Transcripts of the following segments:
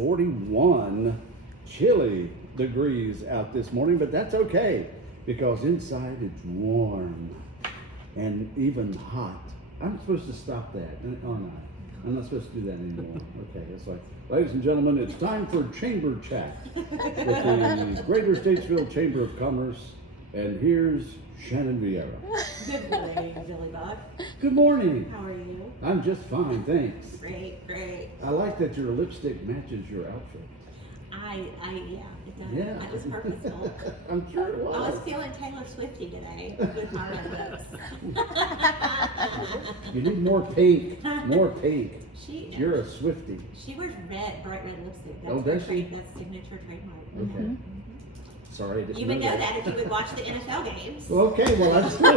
41 chilly degrees out this morning, but that's okay because inside it's warm and even hot. I'm supposed to stop that, or not? I'm not supposed to do that anymore. Okay, it's like, ladies and gentlemen, it's time for Chamber Chat with the Greater Statesville Chamber of Commerce, and here's Shannon Vieira. Good morning, Billy Buck. Good morning. How are you? I'm just fine, thanks. Great, great. I like that your lipstick matches your outfit. Yeah, it does. Yeah. That was purposeful. I'm sure it I was was. feeling Taylor Swifty today with my red lips. You need more pink. More pink. You're a Swiftie. She wears bright red lipstick. That's Oh, does her she? That's signature trademark. Okay. Sorry, I didn't You would know that. that if you would watch the NFL games. Well, okay, well, I just no.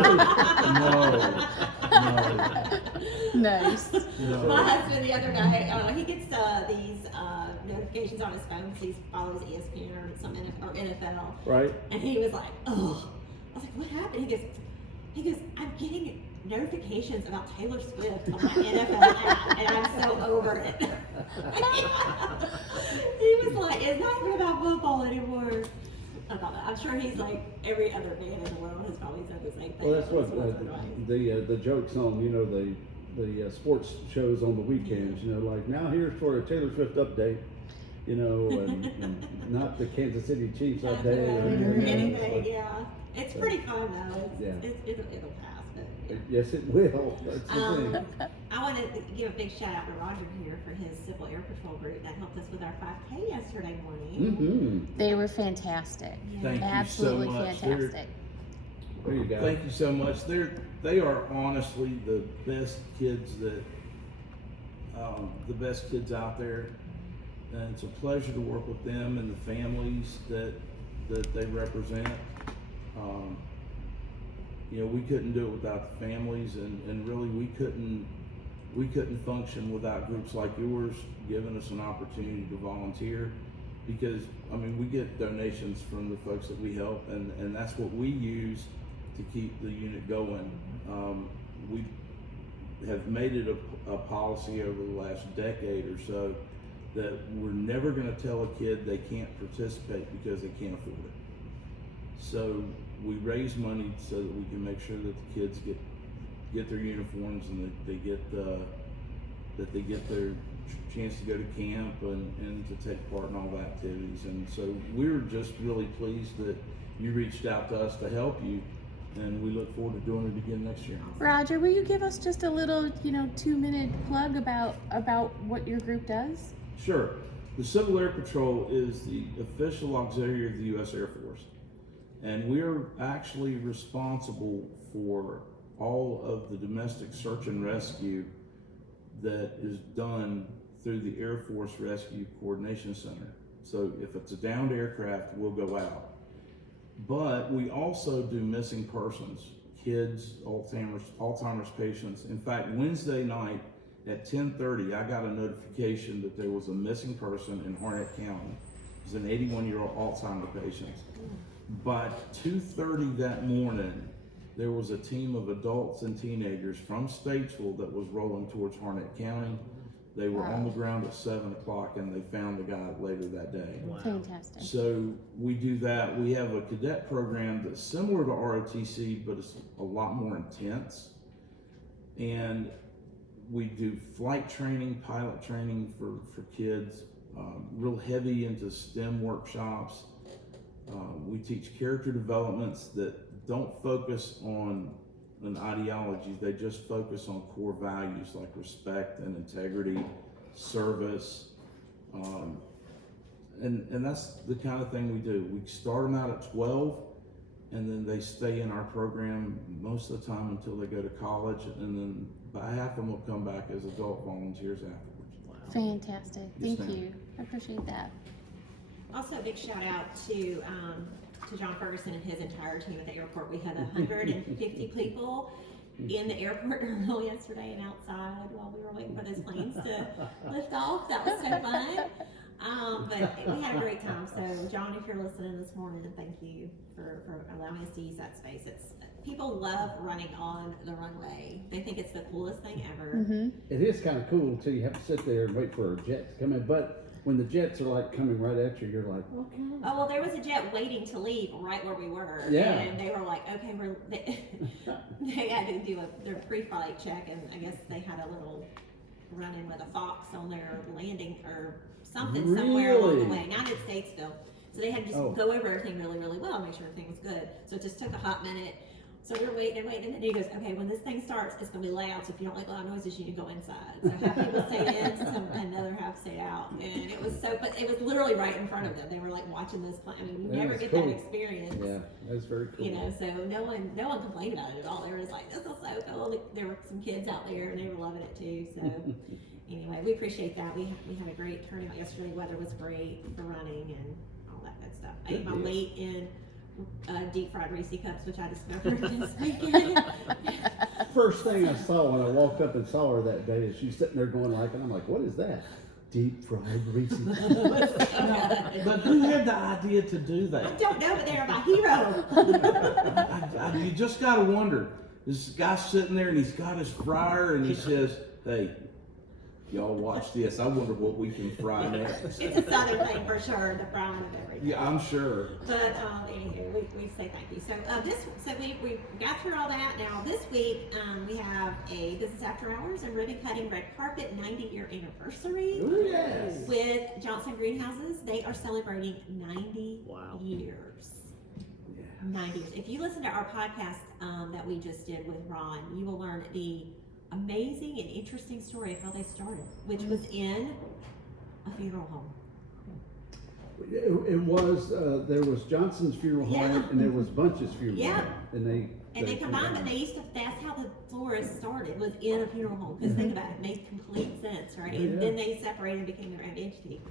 Nice. My husband the other day, he gets these notifications on his phone. So he follows ESPN or some NFL. Right? And he was like, oh. I was like, what happened? He goes, I'm getting notifications about Taylor Swift on my NFL app, and I'm so over it. He was like, it's not even about football anymore. I thought that. I'm sure he's like every other man in the world has probably said the same thing. Well, that's what the jokes on, the sports shows on the weekends, like now here's for a Taylor Swift update, and not the Kansas City Chiefs update or anything else. Anything, yeah. It's pretty fun though. Yeah. It'll pass. But, yeah. Yes, it will. That's the thing. I want to give a big shout out to Roger here for his Civil Air Patrol group that helped us with our 5K yesterday morning. Mm-hmm. They were fantastic. Yeah. Thank you Absolutely so much. fantastic. There you go. Thank you so much. They are honestly the best kids the best kids out there, and it's a pleasure to work with them and the families that they represent. We couldn't do it without the families, and really we couldn't function without groups like yours giving us an opportunity to volunteer, because we get donations from the folks that we help, and that's what we use to keep the unit going. We have made it a policy over the last decade or so that we're never going to tell a kid they can't participate because they can't afford it. So we raise money so that we can make sure that the kids get their uniforms, and that they get their chance to go to camp and to take part in all the activities. And so we're just really pleased that you reached out to us to help you, and we look forward to doing it again next year. Roger, will you give us just a little, 2-minute plug about what your group does? Sure. The Civil Air Patrol is the official auxiliary of the U.S. Air Force. And we're actually responsible for all of the domestic search and rescue that is done through the Air Force Rescue Coordination Center. So if it's a downed aircraft, we'll go out. But we also do missing persons, kids, Alzheimer's patients. In fact, Wednesday night at 10:30, I got a notification that there was a missing person in Harnett County. It was an 81-year-old Alzheimer's patient. By 2:30 that morning, there was a team of adults and teenagers from Statesville that was rolling towards Harnett County. They were on the ground at 7 o'clock, and they found the guy later that day. Wow. Fantastic. So we do that. We have a cadet program that's similar to ROTC, but it's a lot more intense. And we do flight training, pilot training for kids, real heavy into STEM workshops. We teach character developments that don't focus on an ideology. They just focus on core values like respect and integrity, service, and that's the kind of thing we do. We start them out at 12, and then they stay in our program most of the time until they go to college, and then about half of them will come back as adult volunteers afterwards. Wow. Fantastic. Yes, Thank ma'am. you. I appreciate that. Also, a big shout out to John Ferguson and his entire team at the airport. We had 150 people in the airport terminal yesterday and outside while we were waiting for those planes to lift off. That was so fun. But we had a great time. So, John, if you're listening this morning, thank you for allowing us to use that space. People love running on the runway. They think it's the coolest thing ever. Mm-hmm. It is kind of cool until you have to sit there and wait for a jet to come in. But when the jets are like coming right at you, you're like, okay. Oh, well, there was a jet waiting to leave right where we were. Yeah. And they were like, okay, they had to do their pre-flight check, and I guess they had a little run-in with a fox on their landing or something somewhere along the Really? way. Not at Statesville. So they had to just Oh. go over everything really, really well, make sure everything was good. So it just took a hot minute. So we were waiting and waiting, and then he goes, okay, when this thing starts, it's gonna be loud, so if you don't like loud noises, you need to go inside. So half people stayed in, another half stayed out. And it was but it was literally right in front of them. They were like watching this plane. I mean, you That never is get cool. that experience. Yeah, that's very cool. You know, so no one complained about it at all. They were just like, this is so cool. There were some kids out there, and they were loving it too, so. Anyway, we appreciate that. We had a great turnout yesterday. Weather was great for running and all that good stuff. I ate my Good deal. weight in deep fried Reese cups, which I discovered this weekend. First thing I saw when I walked up and saw her that day is she's sitting there going like, and I'm like, what is that? Deep fried Reese's. But who had the idea to do I that? don't know, but they're my hero. You just gotta wonder. This guy's sitting there and he's got his fryer and he says, "Hey, y'all watch this. I wonder what we can fry next." It's a southern thing for sure, the frying of everything. Yeah, I'm sure. But anywho, we say thank you. So we got through all that. Now this week we have a business after hours and ribbon cutting red carpet 90-year anniversary Ooh, yes. with Johnson Greenhouses. They are celebrating 90 Wow. years. Yeah. 90 years. If you listen to our podcast that we just did with Ron, you will learn the amazing and interesting story of how they started, which was in a funeral home. It was, there was Johnson's Funeral Home Yeah. and there was Bunch's Funeral Yeah. Home. And they combined, but they used to, that's how the florist started, was in a funeral home. Because think about it, it made complete sense, right? And Yeah. then they separated and became their own entity.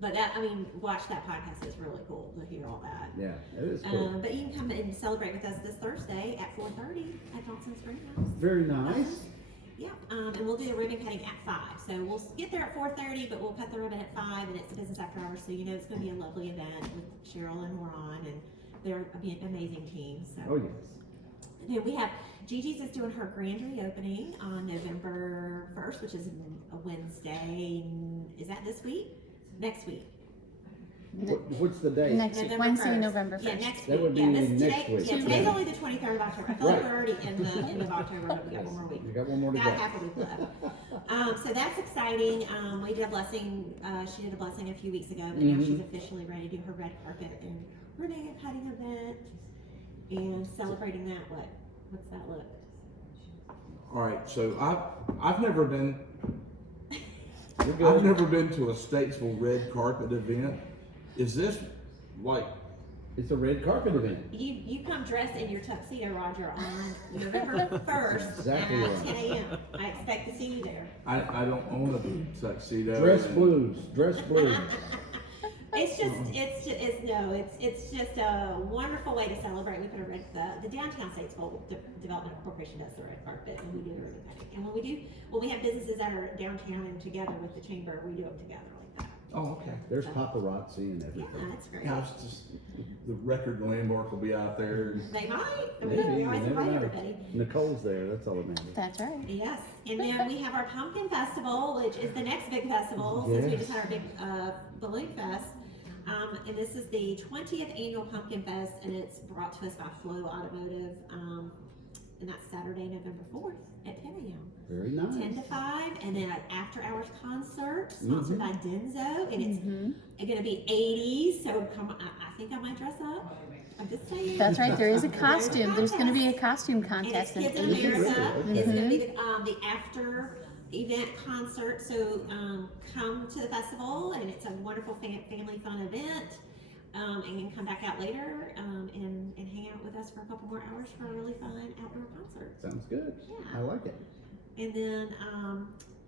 But that, I mean, watch that podcast, it's really cool to hear all that. Yeah, it is cool. But you can come and celebrate with us this Thursday at 4:30 at Johnson's Greenhouse. Very nice. Yeah, and we'll do the ribbon cutting at 5. So we'll get there at 4:30, but we'll cut the ribbon at 5, and it's a business after hours, so you know it's going to be a lovely event with Cheryl and Ron, and they're an amazing team. So. Oh, yes. And then we have Gigi's is doing her grand reopening on November 1st, which is a Wednesday. Is that this week? Next week. What's the date? Next week, November Wednesday, 1st. November 1st. Yeah, next week. That would be yeah, next today, week. Yeah, today's only the 23rd of October. I feel like Right. we're already in the end of October, but we got one more week. You got one more to Got go. half a week left. So that's exciting. We did a blessing. She did a blessing a few weeks ago, but now she's officially ready to do her red carpet and ribbon cutting event and celebrating that. What's that look? All right, so I've never been You're good. I've never been to a Statesville red carpet event. Is this like It's a red carpet event. You come dressed in your tuxedo, Roger, on November 1st Exactly at right. 10 a.m. I expect to see you there. I don't own a tuxedo. Dress and- blues. Dress blues. It's just a wonderful way to celebrate. We put a red, the Downtown Statesville Development Corporation does the red carpet, and we do the ribbon cutting. And when we have businesses that are downtown and together with the chamber, we do them together like that. Oh, okay. There's paparazzi and Yeah, everything. that's great. Yeah, it's just the record landmark will be out there. And They might. Maybe, We you always never invite know. everybody. Nicole's there, that's all that matters. That's right. Yes, and then we have our Pumpkin Festival, which is the next big festival, since we Yes. just had our big Balloon Fest. And this is the 20th annual Pumpkin Fest, and it's brought to us by Flow Automotive. And that's Saturday, November 4th at 10 a.m. Very nice. 10 to 5, and then an after-hours concert sponsored by Denso, and it's going to be 80s. So come, I think I might dress up. I'm just saying. That's right. There is a There's a costume. There's going to be a contest. costume And it's contest. Kids in in April. America. Okay. It's going to be the after event concert. So come to the festival, and it's a wonderful family fun event. And you can come back out later and hang out with us for a couple more hours for a really fun outdoor concert. Sounds good. Yeah. I like it. And then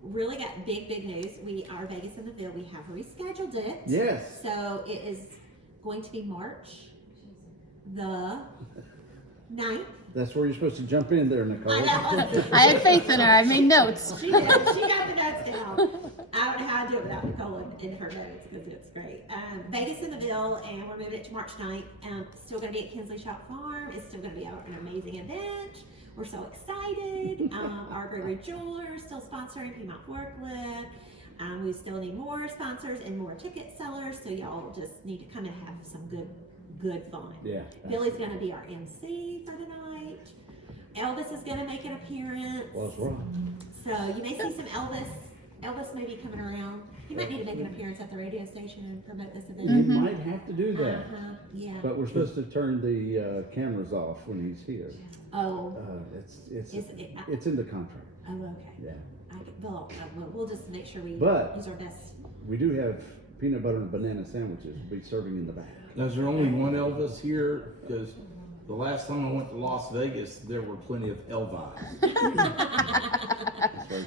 really got big news. Our Vegas in the Ville, we have rescheduled it. Yes. So it is going to be March the 9th. That's where you're supposed to jump in there, Nicole. I know. I had faith in her. I made notes. She did. She got the notes down. I don't know how to do it without Nicole in her notes because it's great. Vegas in the Ville, and we're moving it to March 9th. Still going to be at Kinsley Shop Farm. It's still going to be an amazing event. We're so excited. Our Gregory Jeweler is still sponsoring Piedmont Forklift. We still need more sponsors and more ticket sellers, so y'all just need to kind of have some good fun. Yeah. Billy's going to be our MC for the night. Elvis is going to make an appearance. Well, that's right. So you may see some Elvis. Elvis may be coming around. He might need to make an appearance at the radio station and promote this event. You might have to do that. Yeah. But we're supposed to turn the cameras off when he's here. Oh. It's in the contract. Oh, okay. Yeah. We'll just make sure we But- use our best. We do have peanut butter and banana sandwiches we'll be serving in the back. Is there only one Elvis here? Because the last time I went to Las Vegas, there were plenty of Elvis.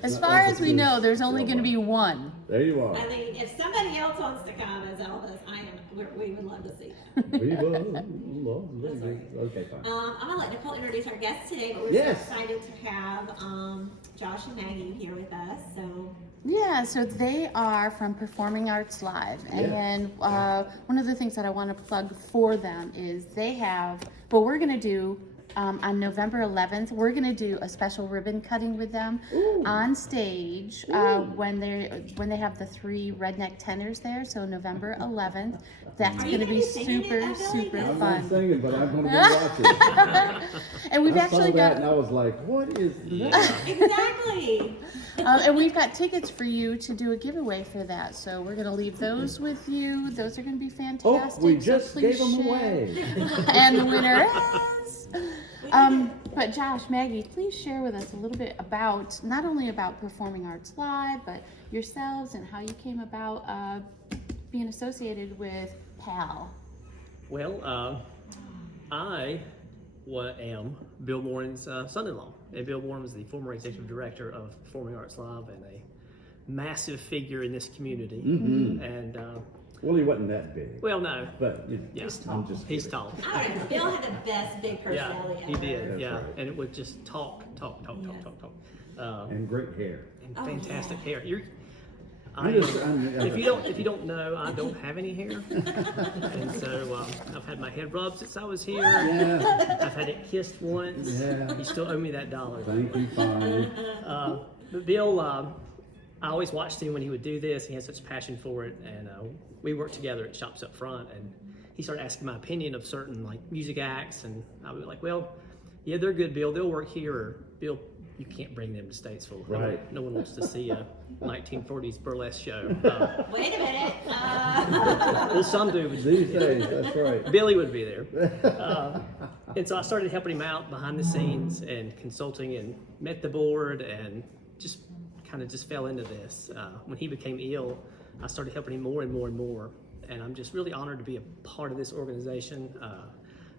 As far as we know, there's only going to be one. There you are. I mean, if somebody else wants to come as Elvis, we would love to see that. We will love it. Okay, fine. I'm gonna let Nicole introduce our guests today, but we're Yes. so excited to have Josh and Maggie here with us. So Yeah, so they are from Performing Arts Live. And one of the things that I want to plug for them is they have, what we're going to do on November 11th, we're going to do a special ribbon cutting with them on stage when they have the 3 redneck tenors there. So November 11th, that's Are going you to gonna be be singing super, it, Emily? super I'm fun. not singing, but I'm going to be watching. And we've I actually saw that and got, I was like, what is that? exactly. and we've got tickets for you to do a giveaway for that. So we're going to leave those with you. Those are going to be Oh, fantastic. we so just please gave them share. away. And the winner is. But Josh, Maggie, please share with us a little bit about, not only about Performing Arts Live, but yourselves and how you came about being associated with PAL. Well, I am Bill Warren's son-in-law, and Bill Warren was the former executive director of Performing Arts Live and a massive figure in this community. Mhm. And Well, he wasn't that big. well, no, But, you know, yeah, I'm just he's kidding. tall. I don't know. Bill had the best big Yeah, personality he ever. did. That's Yeah, right. and it would just talk. And great hair. And Oh, fantastic yeah. hair. I'm If you don't know, I don't have any hair, and so I've had my head rubbed since I was here. Yeah. I've had it kissed once. Yeah. You still owe me that $1. Thank you, fine. But Bill, I always watched him when he would do this. He had such passion for it, and we worked together at Shops Up Front. And he started asking my opinion of certain like music acts, and I would be like, "Well, yeah, they're good, Bill. They'll work here." Or, "Bill, you can't bring them to Statesville. Right. No one wants to see a 1940s burlesque show." Wait a minute. Well, some do. But These days, that's right. Billy would be there. And so I started helping him out behind the scenes and consulting, and met the board and just kind of just fell into this. When he became ill, I started helping him more and more and more. And I'm just really honored to be a part of this organization.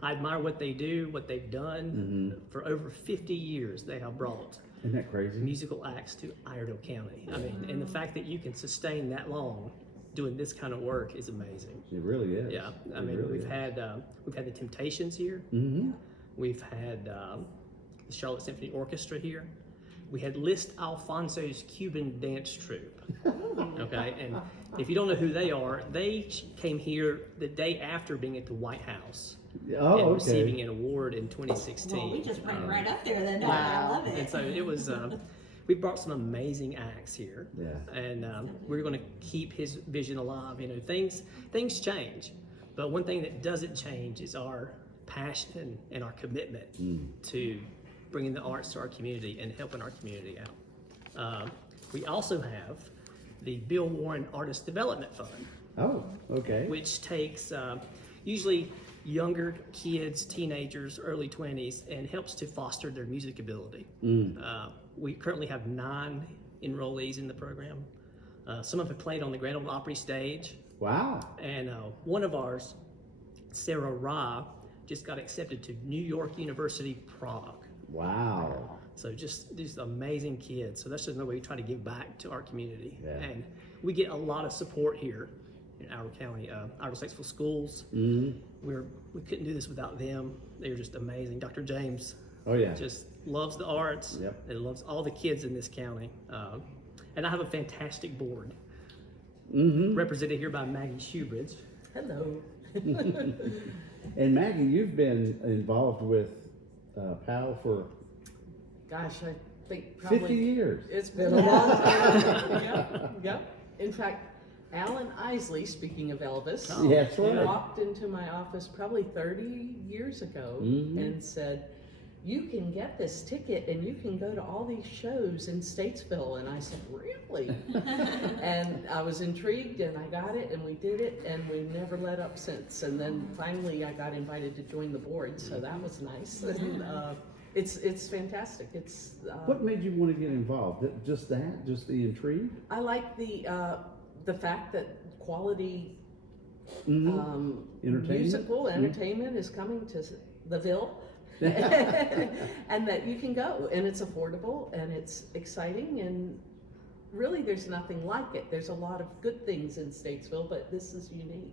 I admire what they do, what they've done. For over 50 years, they have brought Isn't that crazy? musical acts to Iredell County. I mean, and the fact that you can sustain that long doing this kind of work is amazing. It really is. Yeah, I It mean, really we've is. had the Temptations here. Mhm. We've had the Charlotte Symphony Orchestra here. We had Liszt Alfonso's Cuban Dance Troupe. Okay, and if you don't know who they are, they came here the day after being at the White House Oh, and okay. receiving an award in 2016. Well, we just ran right up there then. Wow. I love it. And so it was. We brought some amazing acts here, Yeah. and we're going to keep his vision alive. You know, things change, but one thing that doesn't change is our passion and our commitment to bringing the arts to our community and helping our community out. We also have the Bill Warren Artist Development Fund, Oh, okay. which takes usually younger kids, teenagers, early 20s, and helps to foster their music ability. We currently have 9 enrollees in the program. Some of them have played on the Grand Ole Opry stage, Wow. and one of ours, Sarah Ra, just got accepted to New York University Prague. Wow. So just these amazing kids. So that's just another way we try to give back to our community. Yeah. And we get a lot of support here in our county. Our Statesville schools, Mhm. we couldn't do this without them. They're just amazing. Dr. James Oh, yeah. just loves the arts Yep. and loves all the kids in this county. And I have a fantastic board Mm-hmm. represented here by Maggie Shoebridge. Hello. And Maggie, you've been involved with PAL for Gosh, I think probably 50 years. it's been a long time. Yeah. In fact, Alan Isley, speaking of Elvis, Oh, Yes, yeah. right. walked into my office probably 30 years ago Mhm. and said, "You can get this ticket and you can go to all these shows in Statesville." And I said, "Really?" And I was intrigued and I got it and we did it and we've never let up since. And then finally I got invited to join the board, so that was nice. And it's fantastic. It's What made you want to get involved? Just that? Just the intrigue? I like the fact that quality Mm-hmm. Entertainment? musical entertainment is coming to the Ville. And that you can go and it's affordable and it's exciting and really there's nothing like it. There's a lot of good things in Statesville, but this is unique.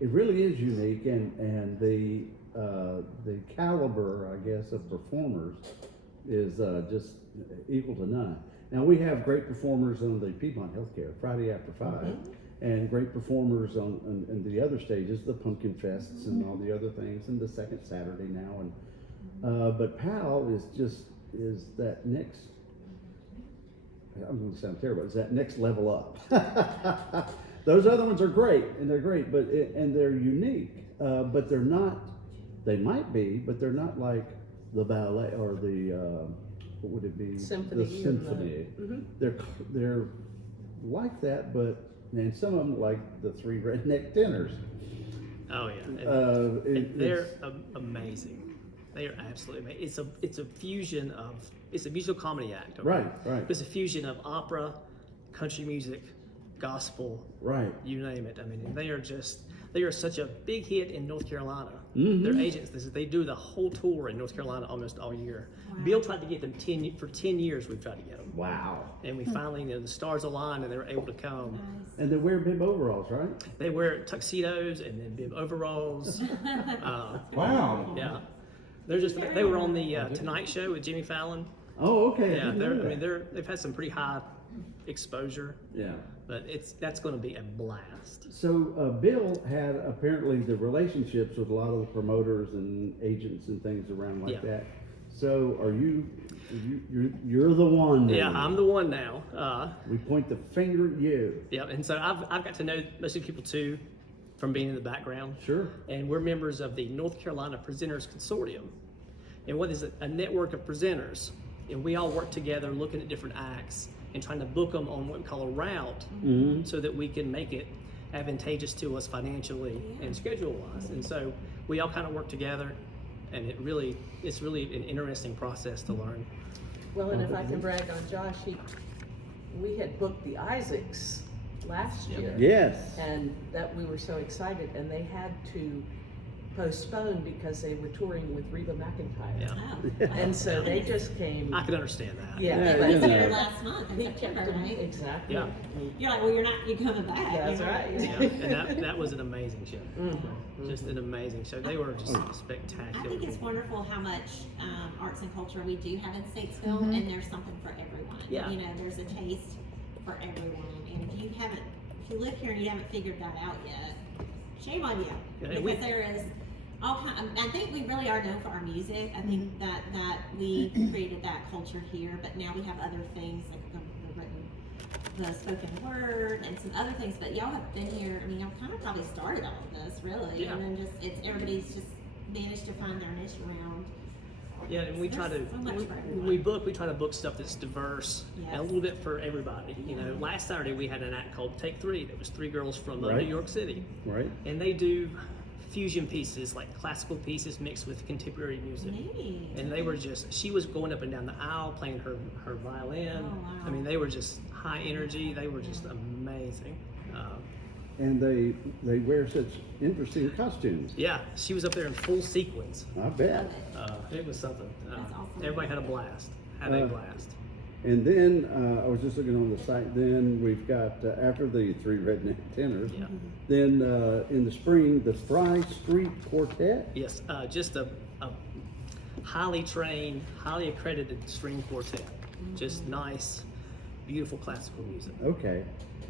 It really is unique, and the caliber, I guess, of performers is just equal to none. Now we have great performers on the Piedmont Healthcare Friday after 5, and great performers on the other stages, the Pumpkin Fests and all the other things, and the second Saturday now. And but PAL is that next. I'm going to sound terrible. It's that next level up. Those other ones are great, and they're great, but and they're unique. But they're not. They might be, but they're not like the ballet or the what would it be? Symphony The and the- symphony. Mhm. They're like that, but and some of them like the Three Redneck Tenors. Oh yeah. And, It- they're it's- amazing. They are absolutely amazing. It's a fusion of, it's a musical comedy act. okay? Right. It's a fusion of opera, country music, gospel, Right. you name it. I mean, they are such a big hit in North Carolina. Mhm. Their agents, they do the whole tour in North Carolina almost all year. Wow. Bill tried to get them for 10 years. We've tried to get them, Wow. and we finally, the stars aligned, and they were able to come. Nice. And they wear bib overalls, right? They wear tuxedos and then bib overalls. Wow. Yeah, they were on the Tonight Show with Jimmy Fallon. Oh, okay. I Yeah, didn't know that. they've had some pretty high exposure, Yeah. but that's going to be a blast. So Bill had apparently the relationships with a lot of the promoters and agents and things around like Yeah. that. So are you're the one now. Yeah, I'm the one now. We point the finger at you. Yeah, and so I've got to know most of the people too from being in the background. Sure. And we're members of the North Carolina Presenters Consortium. And what is it? A network of presenters. And we all work together looking at different acts and trying to book them on what we call a route Mm-hmm. so that we can make it advantageous to us financially and schedule wise. And so we all kind of work together, and it's really an interesting process to learn. Well, and if I can brag on Josh, we had booked the Isaacs last year. Yes. And that we were so excited, and they had to postpone because they were touring with Reba McEntire. Yeah. Oh, And so they just came. I can understand that. Yeah, Yeah, but you He was know. here last month in he kept September, them right? exactly. Yeah. You're like, well, you're coming back. That's You're not- right. Yeah, and that was an amazing show. Mhm. Just an amazing show. They were just I spectacular. think it's wonderful how much arts and culture we do have in Statesville, and there's something for everyone. Yeah. You know, there's a taste for everyone. And if you live here and you haven't figured that out yet, shame on you. Yeah, Because we- there is all kind. I think we really are known for our music. I think that we created that culture here, but now we have other things like the spoken word and some other things. But y'all have been here. I mean, y'all kind of probably started all of this, really, Yeah. and then everybody's just managed to find their niche around. Yeah, and we try to There's so much for everyone. we try to book stuff that's diverse and a Yes. little bit for everybody. You know, last Saturday we had an act called Take Three. That was 3 girls from Right. New York City, Right. and they do fusion pieces like classical pieces mixed with contemporary music. Neat. And they were she was going up and down the aisle playing her violin. Oh, wow. I mean, they were just high energy. They were just amazing. And they wear such interesting costumes. Yeah, she was up there in full sequins. I bet. It was something. That's awesome. Everybody had a blast. Had a Uh, blast. And then I was just looking on the site. Then we've got after the Three Redneck Tenors. Yeah. Then in the spring, the Fry Street Quartet. Yes, just a highly trained, highly accredited string quartet. Just nice, beautiful classical music. Okay.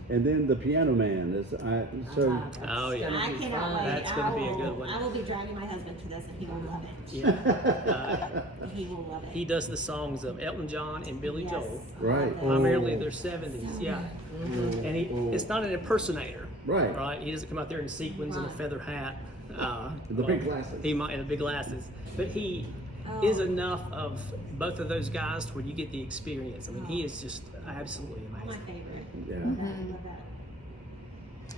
And then the Piano Man is, That's Oh, yeah. gonna I be cannot fun. wait. That's gonna be a I good will- one. I will be dragging my husband to this, and he will love it. Yeah. He will love it. He does the songs of Elton John and Billy Yes. Joel, Right. primarily Oh. their 70s. Yeah. Mhm. And it's not an impersonator. Right. Right? He doesn't come out there in sequins and a Right. feather hat. The big glasses. He might and the big glasses. But he Oh. is enough of both of those guys to where you get the experience. I mean, he is just absolutely My amazing. favorite. Yeah. I love that.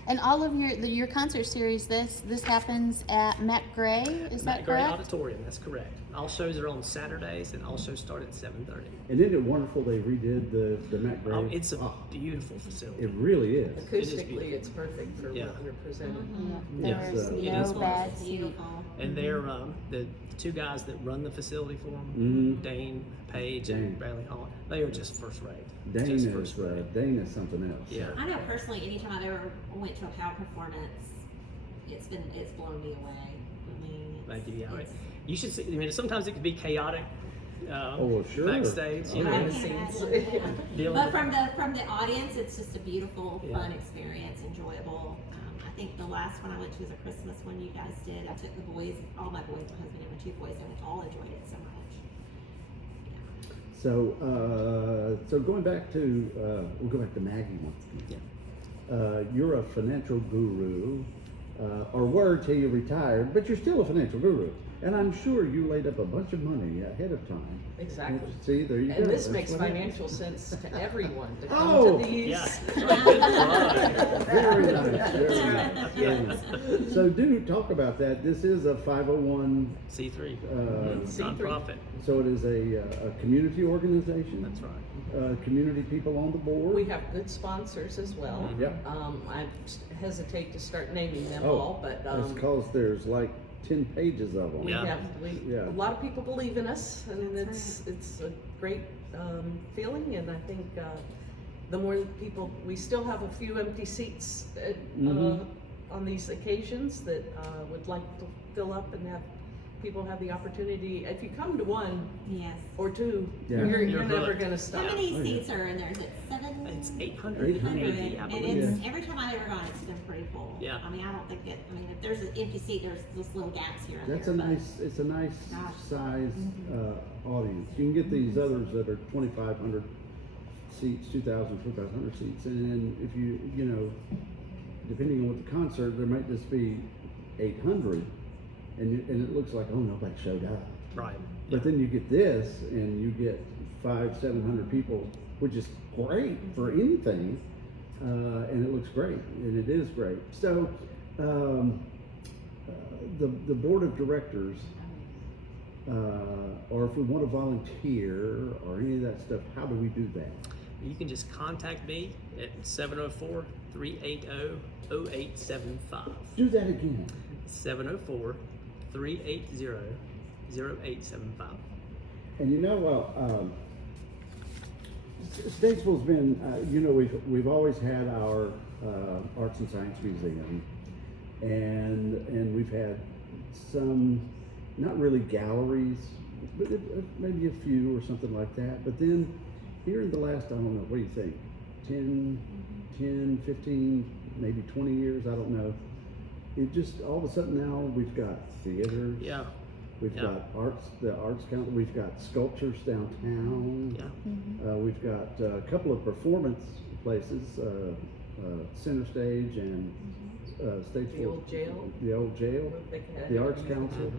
And all of your concert series, this happens at Matt Gray, is Matt that Gray correct? Auditorium, that's correct. All shows are on Saturdays and all shows start at 7:30. And isn't it wonderful they redid the Matt Gray? Oh, it's a Oh, beautiful facility. it really is. Acoustically, beautiful. it's perfect for Yeah. what we're presenting. Yeah, Yes, there's it is no bad It's seat. beautiful. And they're the two guys that run the facility for them, Mhm. Dane Page Dane. and Bradley Hall. They are just first rate. Dane Just is, first rate. Dane is something else. Yeah. I know personally, anytime I've ever went to a power performance, it's blown me away. I mean, Thank you. Yeah, right. it's- You should see. I mean, sometimes it can be chaotic. Oh, well, sure. Backstage, you Oh, know. I yeah. Behind the can't scenes. imagine, yeah. Dealing But with- from the audience, it's just a beautiful, Yeah. fun experience, enjoyable. I think the last one I went to was a Christmas one you guys did. I took the boys, all my boys, my husband and my two boys, and we all enjoyed it so much. So going back to, we'll go back to Maggie once again. You're a financial guru, or were till you retired, but you're still a financial guru. And I'm sure you laid up a bunch of money ahead of time. Exactly. See, there you go. And this That's makes what financial sense to everyone to come Oh! to these. Yeah. Very nice, very right. nice, very nice. So do talk about that. This is a 501, C3 C3. nonprofit. so it is a community organization? That's right. Community people on the board? We have good sponsors as well. Yep. I hesitate to start naming them Oh, all, but That's because there's like 10 pages of them. we Yeah. have Yeah. a lot of people believe in us, and it's a great feeling. And I think the more people, we still have a few empty seats Mhm. on these occasions that would like to fill up and have people have the opportunity. If you come to one Yes. or two, Yeah. you're You're never hooked. going to How stop. many Oh, yeah. seats are in there? Is it 7? It's 880, I And believe. it's, every time I've ever gone, it's been pretty full. Yeah. I mean, I don't think if there's an empty seat, there's just little gaps here and That's there. a but- nice, it's a nice Gosh. size audience. You can get these others that are 2,500 seats, 2,000, 2,500 seats, and if you know, depending on what the concert, there might just be 800, and it looks like, oh, nobody showed up. Right. But then you get this, and you get 500-700 people, which is great for anything, and it looks great, and it is great. So, the board of directors, or if we want to volunteer or any of that stuff, how do we do that? You can just contact me at 704-380-0875. Do that again. 704-380-0875. And you know, Statesville's been, you know, we've always had our Arts and Science Museum, and we've had some, not really galleries, but maybe a few or something like that. But then here in the last, I don't know, what do you think? 10, 15, maybe 20 years, I don't know. It just, all of a sudden now we've got theaters. Yeah. We've Yeah. got the arts council. We've got sculptures downtown. Yeah. We've got a couple of performance places, Center Stage and Statesville. The old jail. The old jail. The Arts Council.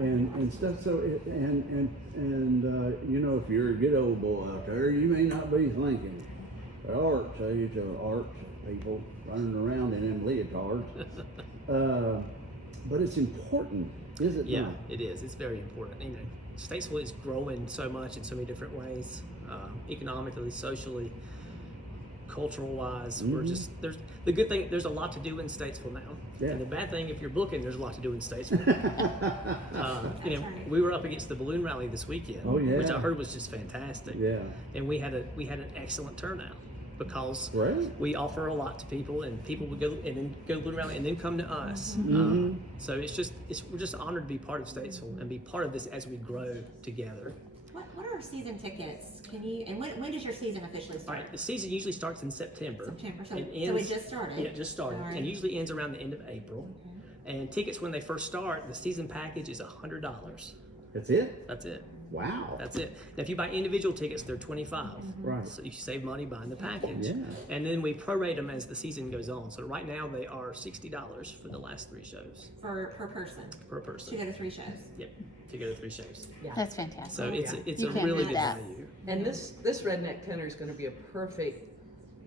And stuff. So you know, if you're a good old boy out there, you may not be thinking the arts. Age of art people running around in them leotards. But it's important, is it Yeah, not? it is. It's very important. You know, Statesville is growing so much in so many different ways, economically, socially, cultural wise. We're Mhm. just there's the good thing. There's a lot to do in Statesville now. Yeah. And the bad thing, if you're booking, there's a lot to do in Statesville. You know, right. we were up against the balloon rally this weekend, Oh, yeah. which I heard was just fantastic. Yeah. And we had an excellent turnout because Right. we offer a lot to people, and people would go and then go to balloon rally and then come to us. Mhm. So we're just honored to be part of Statesville and be part of this as we grow together. What are are season tickets? Can you, and when does your season officially All start? right, the season usually starts in September. September, so, It so it ends- just started? Yeah, it just started, All right. and usually ends around the end of April. And tickets when they first start, the season package is $100. That's it? That's it. Wow. That's it. Now, if you buy individual tickets, they're $25. Right. So you save money buying the package. Yeah. And then we prorate them as the season goes on. So right now they are $60 for the last 3 shows Per person, per to person. go to 3 shows? Yep, to go to 3 shows. That's fantastic. So it's yeah. it's You a can't really beat good that. value. And this redneck tenor is going to be a perfect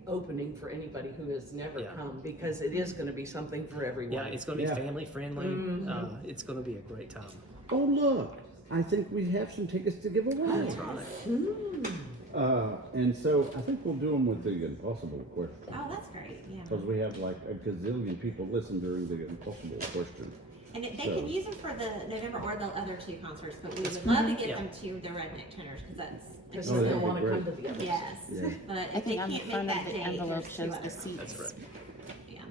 opening for anybody who has never Yeah. come, because it is going to be something for everyone. Yeah, it's going to be Yeah. family friendly. Mhm. It's going to be a great time. Oh, look, I think we have some tickets to give away. That's right. And so I think we'll do them with the impossible question. Oh, that's great, yeah. Because we have like a gazillion people listen during the impossible question. And they So- can use them for the November or the other 2 concerts, but we would love to get Yeah. them to the Redneck Tenors, because that's, Because Oh, they that'd don't be want to great. come to the others. yes. Yeah. But I if they think on the can't make front of that the date, envelope there's 2 shows the others. seats. That's right. Yeah,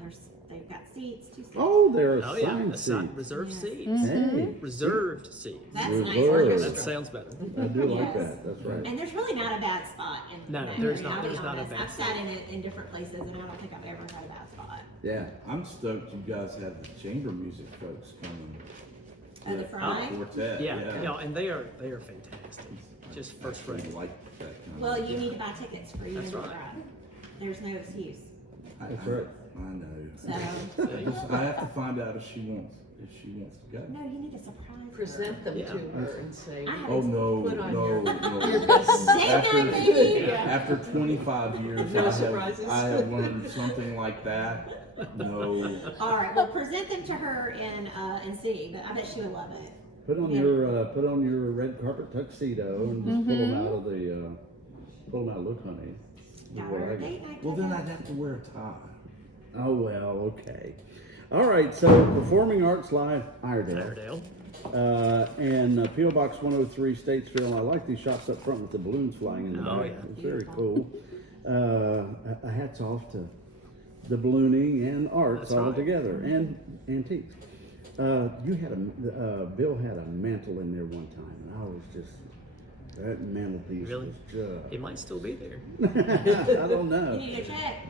they've got seats, 2 seats. Oh, there are Oh yeah, assigned assigned seats. reserved Yes. seats. Hey, Reserved seats. That's Reserved. nice. That Orchestra. sounds better. I do like Yes. that, that's right. And there's really not a bad spot in No, that there's area, not- I'll be there's not a honest. bad I've sat in it in different places, and I don't think I've ever had a bad spot. Yeah. I'm stoked you guys have the chamber music folks coming. Oh, the Fry? Quartet, Yeah, and they are fantastic. Just first I rate. like that kind Well, of. you need to buy tickets for you That's and your right. bride. There's no excuse. That's right. I know. So, I have to find out if she wants to go. no, you need to surprise her. Present them Yeah. to her and say, I have Oh no, Put on no, your- no. your best- Say that, baby. After 25 years, No surprises. I have learned something like that. No. All right, well, present them to her and see, but I bet she would love it. Put on Yeah. your red carpet tuxedo and just pull them out of the pull them out. Look, honey. This Got is what her I a got. date night. Well, then ticket. I'd have to wear a tie. Oh well, okay. All right. So Performing Arts Live, Iredale, Iredale. and PO Box 103, Statesville. I like these shots up front with the balloons flying in the Oh, back. yeah. It's very cool. A hats off to the ballooning and arts That's all right. together, and antiques. You had Bill had a mantle in there one time, and I was just that mantelpiece. Really? Was It might still be there. I don't You know. need to check.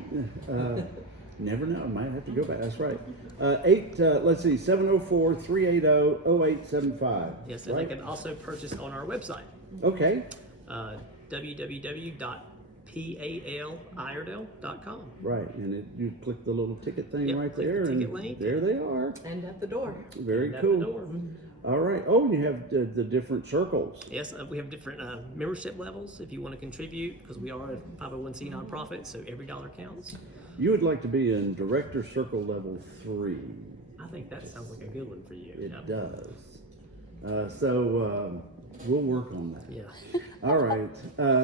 Never know. I might have to go back. That's right. Let's see, 704-380-0875. Yes, and right? they can also purchase on our website, Okay. www.paliredale.com. Right, and you click the little ticket thing Yep, right click the there, and ticket link. there they are. and at the door. Very And at cool. the door. All right. Oh, and you have the different circles. Yes, we have different membership levels if you want to contribute, because we are a 501c nonprofit, so every dollar counts. You would like to be in Director Circle Level 3. I think that sounds like a good one for you. It Yeah. does. So we'll work on that. Yeah, All right.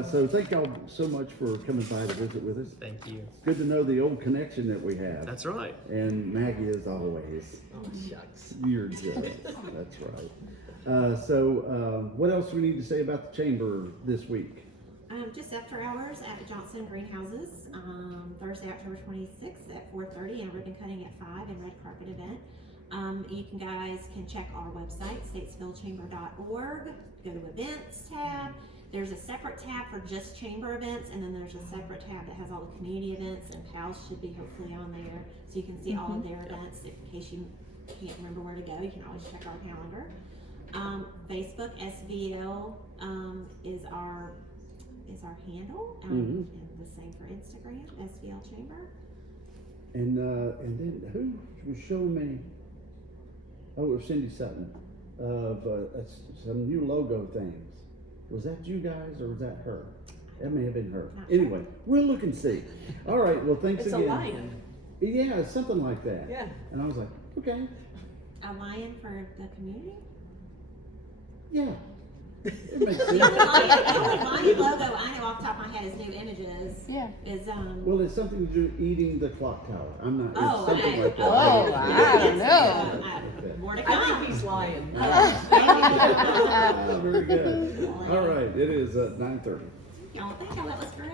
So thank y'all so much for coming by to visit with us. thank you. Good to know the old connection that we have. That's right. And Maggie, as always, Oh, shucks. you're good. That's right. What else do we need to say about the chamber this week? Just after hours at Johnson Greenhouses, Thursday, October 26th at 4:30, and ribbon cutting at 5 and red carpet event. You guys can check our website, statesvillechamber.org, go to events tab. There's a separate tab for just chamber events, and then there's a separate tab that has all the community events, and PALS should be hopefully on there, so you can see all of their events. In case you can't remember where to go, you can always check our calendar. Facebook, SVL is our handle, and the same for Instagram, SVL Chamber. And then who was showing me? Oh, it was Cindy Sutton of some new logo things. Was that you guys or was that her? That may have been her. Not sure. Anyway, we'll look and see. All right. Well, thanks It's a again. lion. Yeah, something like that. Yeah. And I was like, okay, A lion for the community? yeah, it makes The sense. only lion logo I know off the top of my head is New Images. Yeah. Is Well, it's something to do eating the clock tower. I'm not. Oh, it's something okay. like that. Oh, I don't know. More to I come. think he's lying. Ah, very good. All right. It is 9:30. Y'all, thank y'all. That was great.